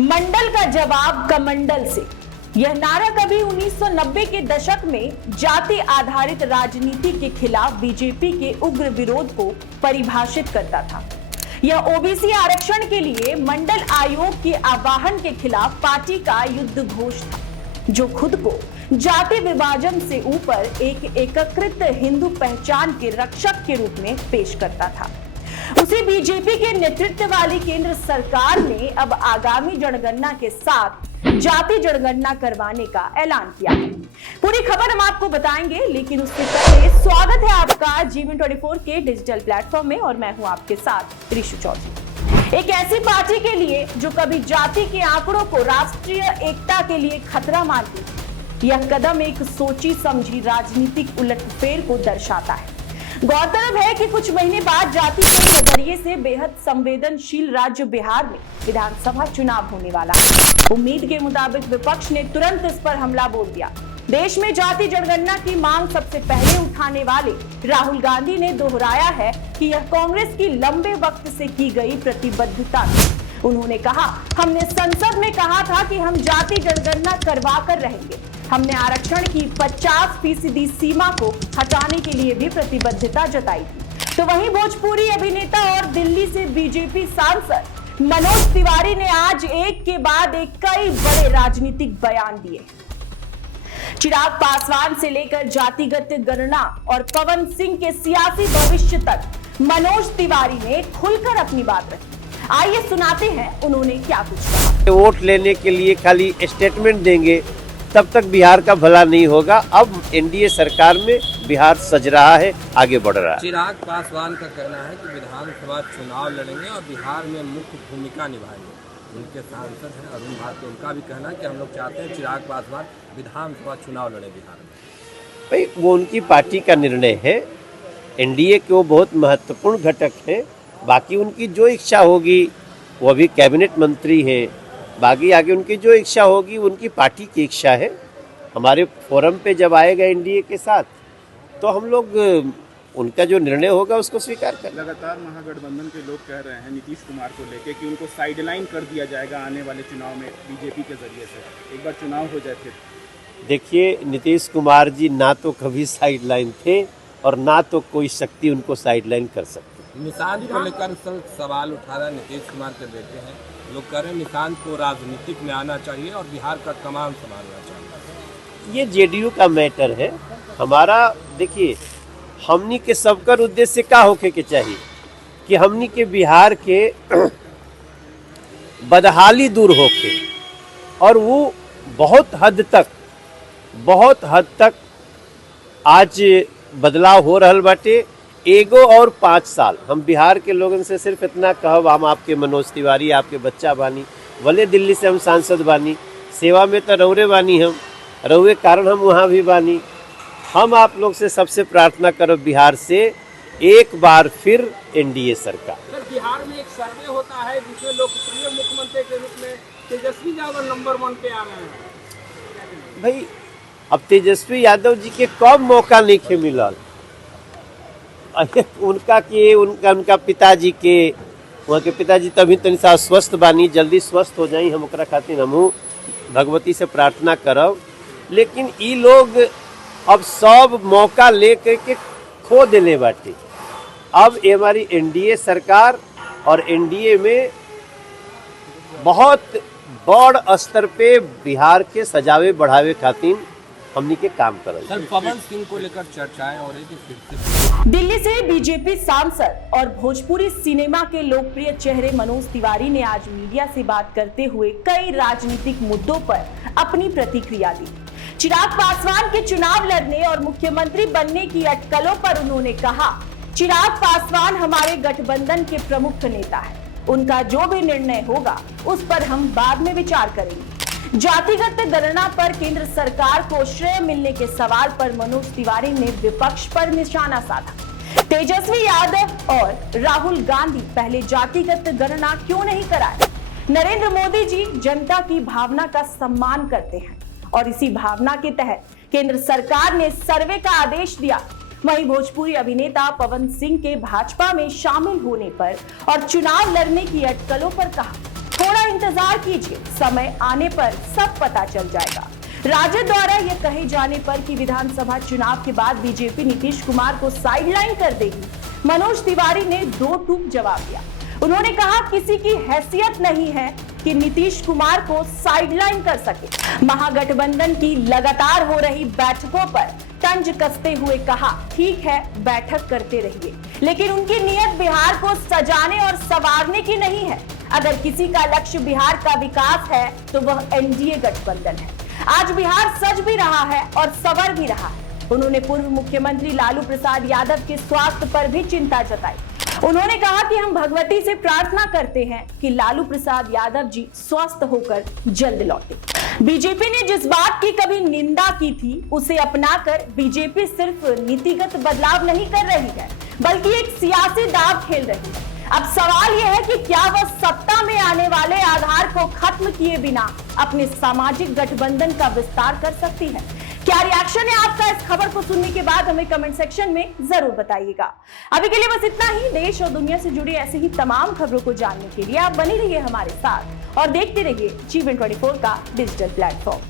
मंडल का जवाब कमंडल से। यह नारा कभी 1990 के दशक में जाति आधारित राजनीति के खिलाफ बीजेपी के उग्र विरोध को परिभाषित करता था। यह ओबीसी आरक्षण के लिए मंडल आयोग के आह्वान के खिलाफ पार्टी का युद्ध घोष था, जो खुद को जाति विभाजन से ऊपर एक एकीकृत हिंदू पहचान के रक्षक के रूप में पेश करता था। उसी बीजेपी के नेतृत्व वाली केंद्र सरकार ने अब आगामी जनगणना के साथ जाति जनगणना करवाने का ऐलान किया है। पूरी खबर हम आपको बताएंगे, लेकिन उससे पहले स्वागत है आपका G24 के डिजिटल प्लेटफॉर्म में और मैं हूं आपके साथ ऋषु चौधरी। एक ऐसी पार्टी के लिए जो कभी जाति के आंकड़ों को राष्ट्रीय एकता के लिए खतरा मानती थी, यह कदम एक सोची समझी राजनीतिक उलटफेर को दर्शाता है। गौरतलब है कि कुछ महीने बाद जाति के नजरिए से बेहद संवेदनशील राज्य बिहार में विधानसभा चुनाव होने वाला है। उम्मीद के मुताबिक विपक्ष ने तुरंत इस पर हमला बोल दिया। देश में जाति जनगणना की मांग सबसे पहले उठाने वाले राहुल गांधी ने दोहराया है कि यह कांग्रेस की लंबे वक्त से की गई प्रतिबद्धता थी। उन्होंने कहा, हमने संसद में कहा था कि हम जाति जनगणना करवा कर रहेंगे। हमने आरक्षण की 50% सीमा को हटाने के लिए भी प्रतिबद्धता जताई थी। तो वहीं भोजपुरी अभिनेता और दिल्ली से बीजेपी सांसद मनोज तिवारी ने आज एक के बाद एक कई बड़े राजनीतिक बयान दिए। चिराग पासवान से लेकर जातिगत गणना और पवन सिंह के सियासी भविष्य तक मनोज तिवारी ने खुलकर अपनी बात रखी। आइए सुनाते हैं उन्होंने क्या कुछ कहा। वोट लेने के लिए खाली स्टेटमेंट देंगे तब तक बिहार का भला नहीं होगा। अब एनडीए सरकार में बिहार सज रहा है, आगे बढ़ रहा है। चिराग पासवान का कहना है कि विधानसभा चुनाव लड़ेंगे और बिहार में मुख्य भूमिका निभाएंगे। उनके सांसद हैं अरुण भारती, उनका भी कहना है कि हम लोग चाहते हैं चिराग पासवान विधानसभा चुनाव लड़े बिहार में। भाई वो उनकी पार्टी का निर्णय है, एनडीए के वो बहुत महत्वपूर्ण घटक है। बाकी उनकी जो इच्छा होगी, वो भी कैबिनेट मंत्री है, बाकी आगे उनकी जो इच्छा होगी उनकी पार्टी की इच्छा है। हमारे फोरम पे जब आएगा एनडीए के साथ तो हम लोग उनका जो निर्णय होगा उसको स्वीकार करें। लगातार महागठबंधन के लोग कह रहे हैं नीतीश कुमार को लेके कि उनको साइडलाइन कर दिया जाएगा आने वाले चुनाव में बीजेपी के जरिए से। एक बार चुनाव हो जाए फिर। देखिए, नीतीश कुमार जी ना तो कभी साइडलाइन थे और ना तो कोई शक्ति उनको साइडलाइन कर सकती। निशांत को लेकर सवाल उठा रहा है नीतीश कुमार के बेटे हैं, लोग कह रहे हैं निशांत को राजनीतिक में आना चाहिए और बिहार का कमान संभालना चाहिए। ये जेडीयू का मैटर है। हमारा देखिए, हमनी के सबकर उद्देश्य क्या होके के चाहिए कि हमनी के बिहार के बदहाली दूर होके, और वो बहुत हद तक आज बदलाव हो रहल बाटे। एगो और 5 साल हम बिहार के लोगन से सिर्फ इतना कहब, हम आपके मनोज तिवारी आपके बच्चा बानी, भले दिल्ली से हम सांसद बानी, सेवा में तो रौरे बानी, हम रौरे कारण हम वहाँ भी बानी। हम आप लोग से सबसे प्रार्थना करो बिहार से एक बार फिर एनडीए सरकार। सर, बिहार में एक सर्वे होता है जिसमें लोकप्रिय मुख्यमंत्री के रूप में तेजस्वी यादव नंबर 1 पे आ गए हैं। भाई अब तेजस्वी यादव जी के कब मौका नहीं खे मिलल। उनका पिताजी के, वहाँ के पिताजी तभी तनी सा स्वस्थ बानी, जल्दी स्वस्थ हो जाई, हम ओकरा खातिर हमहू भगवती से प्रार्थना करब। लेकिन ई लोग अब सब मौका ले के खो देले बाटे। अब हमारी एनडीए सरकार और एनडीए में बहुत बड़ स्तर पे बिहार के सजावे बढ़ावे खातिर हमनी के काम करल। सर, पवन सिंह को लेकर चर्चाएं हो रही थी। दिल्ली से बीजेपी सांसद और भोजपुरी सिनेमा के लोकप्रिय चेहरे मनोज तिवारी ने आज मीडिया से बात करते हुए कई राजनीतिक मुद्दों पर अपनी प्रतिक्रिया दी। चिराग पासवान के चुनाव लड़ने और मुख्यमंत्री बनने की अटकलों पर उन्होंने कहा, चिराग पासवान हमारे गठबंधन के प्रमुख नेता है, उनका जो भी निर्णय होगा उस पर हम बाद में विचार करेंगे। जातिगत गणना पर केंद्र सरकार को श्रेय मिलने के सवाल पर मनोज तिवारी ने विपक्ष पर निशाना साधा। तेजस्वी यादव और राहुल गांधी पहले जातिगत गणना क्यों नहीं कराए? नरेंद्र मोदी जी जनता की भावना का सम्मान करते हैं और इसी भावना के तहत केंद्र सरकार ने सर्वे का आदेश दिया। वहीं भोजपुरी अभिनेता पवन सिंह के भाजपा में शामिल होने पर और चुनाव लड़ने की अटकलों पर कहा, थोड़ा इंतजार कीजिए, समय आने पर सब पता चल जाएगा। राजद द्वारा यह कहे जाने पर कि विधानसभा चुनाव के बाद बीजेपी नीतीश कुमार को साइडलाइन कर देगी, मनोज तिवारी ने दो टूक जवाब दिया। उन्होंने कहा किसी की हैसियत नहीं है कि नीतीश कुमार को साइडलाइन कर सके। महागठबंधन की लगातार हो रही बैठकों पर तंज कसते हुए कहा, ठीक है बैठक करते रहिए, लेकिन उनकी नीयत बिहार को सजाने और संवारने की नहीं है। अगर किसी का लक्ष्य बिहार का विकास है तो वह एनडीए गठबंधन है। आज बिहार सज भी रहा है और संवर भी रहा है। उन्होंने पूर्व मुख्यमंत्री लालू प्रसाद यादव के स्वास्थ्य पर भी चिंता जताई। उन्होंने कहा कि हम भगवती से प्रार्थना करते हैं कि लालू प्रसाद यादव जी स्वस्थ होकर जल्द लौटे। बीजेपी ने जिस बात की कभी निंदा की थी उसे अपनाकर बीजेपी सिर्फ नीतिगत बदलाव नहीं कर रही है, बल्कि एक सियासी दांव खेल रही है। अब सवाल यह है कि क्या वह सत्ता में आने वाले आधार को खत्म किए बिना अपने सामाजिक गठबंधन का विस्तार कर सकती है। क्या रिएक्शन है आपका इस खबर को सुनने के बाद, हमें कमेंट सेक्शन में जरूर बताइएगा। अभी के लिए बस इतना ही। देश और दुनिया से जुड़ी ऐसे ही तमाम खबरों को जानने के लिए आप बने रहिए हमारे साथ और देखते रहिए G24 का डिजिटल प्लेटफॉर्म।